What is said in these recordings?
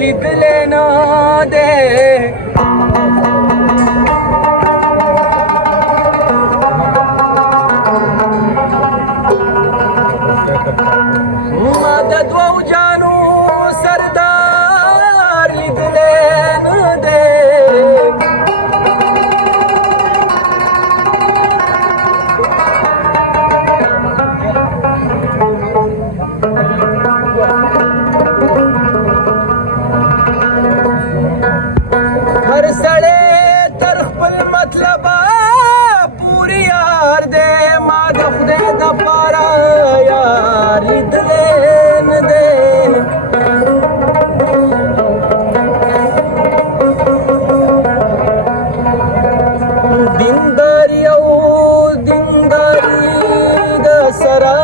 لیدلې نه دی ما د دوو جانو سردار لیدلې نه دی هر سړی تر خپل مطلبه پورې یار دی ما د خدای دپاره یار لیدلی نه دی دینداري او دینداري د سره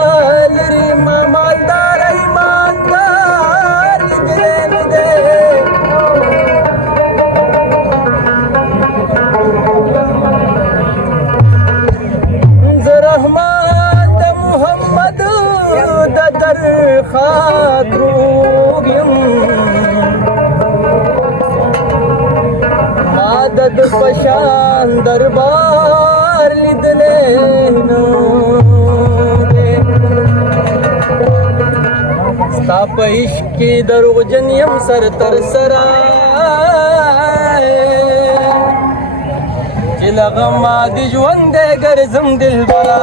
لري ما مالدار ایماندار لیدلی نه دی رحمت محمد د در خاطروږ یم ما د ده په شان دربار لیدلی نه دی ستا په عشق کې دروغجن یم سر تر سره چې له غمه د ژوند ګرځم دلبره